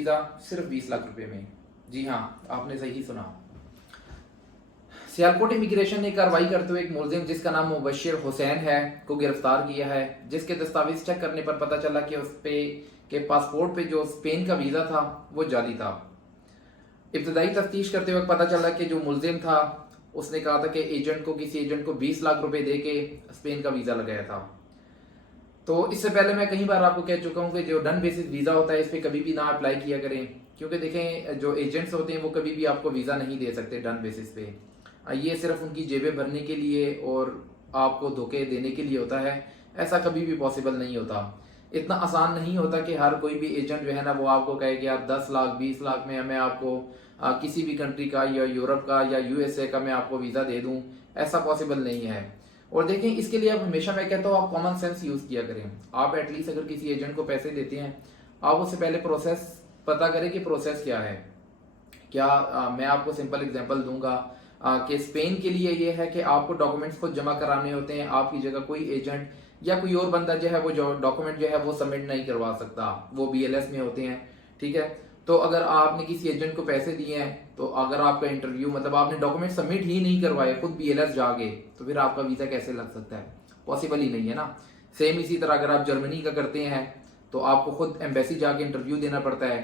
Visa सिर्फ 20 लाख रुपए में। जी हाँ, आपने सही सुना। सियालकोट इमिग्रेशन ने कार्रवाई करते हुए एक मुलजिम जिसका नाम मुबशिर हुसैन है को गिरफ्तार किया है, जिसके दस्तावेज चेक करने पर पता चला कि उस पे के पासपोर्ट पे जो स्पेन का वीज़ा था वो जाली था। इब्तदाई तफ्तीश करते वक्त पता चला कि जो मुलजिम था उसने कहा था कि किसी एजेंट को 20 लाख रुपए दे के स्पेन का वीज़ा लगाया था। तो इससे पहले मैं कई बार आपको कह चुका हूँ कि जो डन बेसिस वीज़ा होता है इस पर कभी भी ना अप्लाई किया करें, क्योंकि देखें जो एजेंट्स होते हैं वो कभी भी आपको वीज़ा नहीं दे सकते डन बेसिस पे। ये सिर्फ उनकी जेबें भरने के लिए और आपको धोखे देने के लिए होता है, ऐसा कभी भी पॉसिबल नहीं होता। इतना आसान नहीं होता कि हर कोई भी एजेंट जो है ना वो आपको कहे कि आप 10 लाख 20 लाख में मैं आपको किसी भी कंट्री का या यूरोप का या यूएसए का मैं आपको वीज़ा दे दूं, ऐसा पॉसिबल नहीं है। और देखें, इसके लिए अब हमेशा मैं कहता हूँ आप कॉमन सेंस यूज़ किया करें। आप एटलीस्ट अगर किसी एजेंट को पैसे देते हैं, आप उससे पहले प्रोसेस पता करें कि प्रोसेस क्या है। मैं आपको सिंपल एग्जांपल दूंगा कि स्पेन के लिए ये है कि आपको डॉक्यूमेंट्स खुद जमा कराने होते हैं। आपकी जगह कोई एजेंट या कोई और बंदा जो है वो जो डॉक्यूमेंट जो है वो सबमिट नहीं करवा सकता, वो बीएलएस में होते हैं। ठीक है, तो अगर आपने किसी एजेंट को पैसे दिए हैं तो अगर आपका इंटरव्यू मतलब आपने डॉक्यूमेंट सबमिट ही नहीं करवाए, खुद बीएलएस जाके, तो फिर आपका वीज़ा कैसे लग सकता है? पॉसिबल ही नहीं है ना। सेम इसी तरह अगर आप जर्मनी का करते हैं तो आपको खुद एम्बेसी जाके इंटरव्यू देना पड़ता है,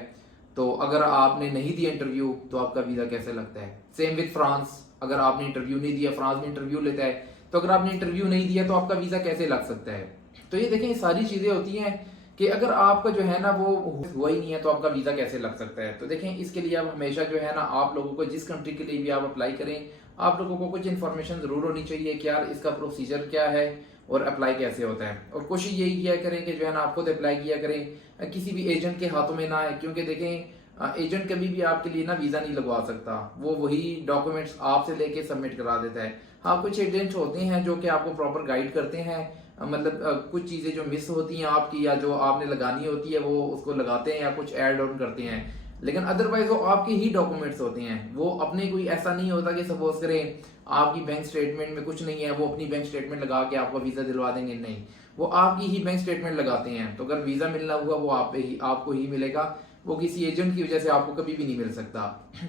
तो अगर आपने नहीं दिया इंटरव्यू तो आपका वीज़ा कैसे लगता है? सेम विद फ्रांस, अगर आपने इंटरव्यू नहीं दिया, फ्रांस में इंटरव्यू लेता है, तो अगर आपने इंटरव्यू नहीं दिया तो आपका वीज़ा कैसे लग सकता है? तो ये देखें, ये सारी चीज़ें होती हैं कि अगर आपका जो है ना वो हुआ ही नहीं है तो आपका वीज़ा कैसे लग सकता है। तो देखें, इसके लिए आप हमेशा जो है ना आप लोगों को जिस कंट्री के लिए भी आप अप्लाई करें, आप लोगों को कुछ इन्फॉर्मेशन ज़रूर होनी चाहिए कि यार इसका प्रोसीजर क्या है और अप्लाई कैसे होता है। और कोशिश यही किया करें कि जो है ना आप खुद अप्लाई किया करें, किसी भी एजेंट के हाथों में ना आए, क्योंकि देखें एजेंट कभी भी आपके लिए ना वीज़ा नहीं लगवा सकता, वो वही डॉक्यूमेंट्स आपसे लेके सबमिट करा देता है। हाँ, कुछ एजेंट्स होते हैं जो कि आपको प्रॉपर गाइड करते हैं, मतलब कुछ चीज़ें जो मिस होती हैं आपकी या जो आपने लगानी होती है वो उसको लगाते हैं या कुछ ऐड ऑन करते हैं, लेकिन अदरवाइज वो आपके ही डॉक्यूमेंट्स होते हैं। वो अपने कोई ऐसा नहीं होता कि सपोज करें आपकी बैंक स्टेटमेंट में कुछ नहीं है, वो अपनी बैंक स्टेटमेंट लगा के आपको वीज़ा दिलवा देंगे, नहीं, वो आपकी ही बैंक स्टेटमेंट लगाते हैं। तो अगर वीज़ा मिलना हुआ वो आपको ही मिलेगा, वो किसी एजेंट की वजह से आपको कभी भी नहीं मिल सकता।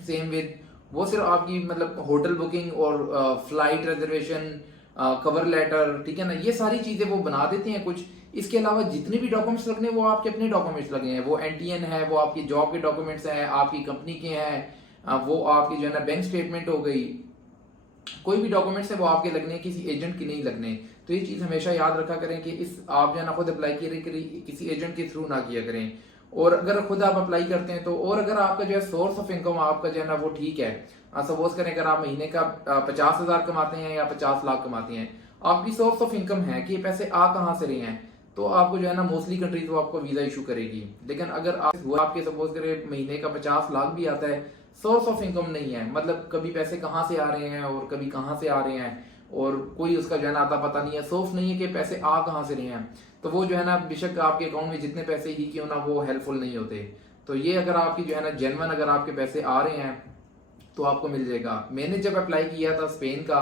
सेम विद वो सिर्फ आपकी मतलब होटल बुकिंग और फ्लाइट रिजर्वेशन, कवर लेटर, ठीक है ना, ये सारी चीजें वो बना देते हैं कुछ। इसके अलावा जितने भी डॉक्यूमेंट्स लगने वो आपके अपने डॉक्यूमेंट्स लगे हैं, वो एनटीएन है, वो आपकी जॉब के डॉक्यूमेंट्स हैं, आपकी कंपनी के हैं, वो आपकी जो है ना बैंक स्टेटमेंट हो गई, कोई भी डॉक्यूमेंट्स है वो आपके लगने, किसी एजेंट की नहीं लगने। तो ये चीज हमेशा याद रखा करें कि इस आप जो है ना खुद अप्लाई किसी एजेंट के थ्रू ना किया करें। और अगर खुद आप अप्लाई करते हैं तो, और अगर आपका जो है सोर्स ऑफ इनकम आपका जो है ना वो ठीक है, सपोज करें अगर आप महीने का 50,000 कमाते हैं या 50 लाख कमाते हैं, आपकी सोर्स ऑफ इनकम है कि ये पैसे आ कहाँ से रहे हैं, तो आपको जो है ना मोस्टली कंट्री तो आपको वीजा इशू करेगी। लेकिन अगर आपके सपोज करें महीने का 50 लाख भी आता है, सोर्स ऑफ इनकम नहीं है, मतलब कभी पैसे कहाँ से आ रहे हैं और कभी कहाँ से आ रहे हैं और कोई उसका जो है ना आता पता नहीं है, सोर्स नहीं है कि पैसे आ कहाँ से रहे हैं, तो वो जो है ना बेशक आपके अकाउंट में जितने पैसे ही क्यों ना वो हेल्पफुल नहीं होते। तो ये अगर आपकी जो है ना जेन्युइन अगर आपके पैसे आ रहे हैं तो आपको मिल जाएगा। मैंने जब अप्लाई किया था स्पेन का,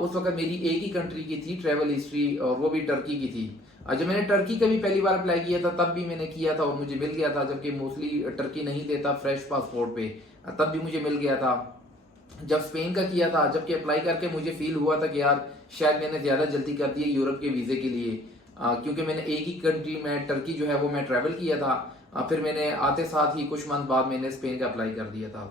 उस वक्त मेरी एक ही कंट्री की थी ट्रेवल हिस्ट्री और वो भी टर्की की थी। जब मैंने टर्की का भी पहली बार अप्लाई किया था तब भी मैंने किया था और मुझे मिल गया था, जबकि मोस्टली टर्की नहीं देता फ्रेश पासपोर्ट पे, तब भी मुझे मिल गया था। जब स्पेन का किया था, जबकि अप्लाई करके मुझे फील हुआ था कि यार शायद मैंने ज्यादा जल्दी कर दी है यूरोप के वीजे के लिए, क्योंकि मैंने एक ही कंट्री में टर्की जो है वो मैं ट्रैवल किया था। फिर मैंने आते साथ ही कुछ मंथ बाद मैंने स्पेन का अप्लाई कर दिया था,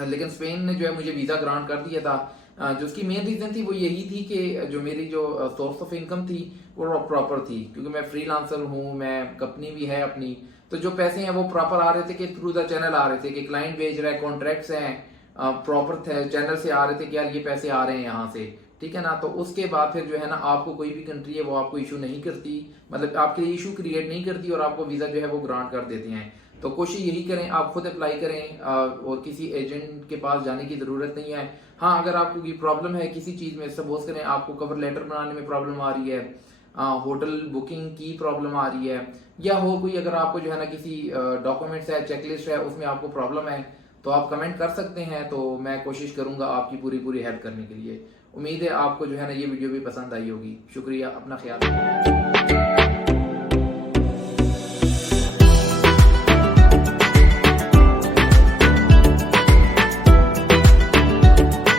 लेकिन स्पेन ने जो है मुझे वीजा ग्रांट कर दिया था। जो उसकी मेन रीजन थी वो यही थी कि जो मेरी जो सोर्स ऑफ इनकम थी वो प्रॉपर थी, क्योंकि मैं फ्रीलांसर हूँ, मैं कंपनी भी है अपनी, तो जो पैसे हैं वो प्रॉपर आ रहे थे कि थ्रू द चैनल आ रहे थे कि क्लाइंट भेज रहा है, कॉन्ट्रैक्ट्स हैं, प्रॉपर चैनल से आ रहे थे कि यार ये पैसे आ रहे हैं यहाँ से, ठीक है ना। तो उसके बाद फिर जो है ना आपको कोई भी कंट्री है वो आपको इशू नहीं करती, मतलब आपके लिए इशू क्रिएट नहीं करती और आपको वीजा जो है वो ग्रांट कर देते हैं। तो कोशिश यही करें आप खुद अप्लाई करें और किसी एजेंट के पास जाने की जरूरत नहीं है। हाँ, अगर आपको कोई प्रॉब्लम है किसी चीज में, सपोज करें आपको कवर लेटर बनाने में प्रॉब्लम आ रही है, होटल बुकिंग की प्रॉब्लम आ रही है, या हो कोई अगर आपको जो है ना किसी डॉक्यूमेंट्स है, चेकलिस्ट है, उसमें आपको प्रॉब्लम है, तो आप कमेंट कर सकते हैं। तो मैं कोशिश करूंगा आपकी पूरी पूरी हेल्प करने के लिए। उम्मीद है आपको जो है ना ये वीडियो भी पसंद आई होगी। शुक्रिया, अपना ख्याल रखिए।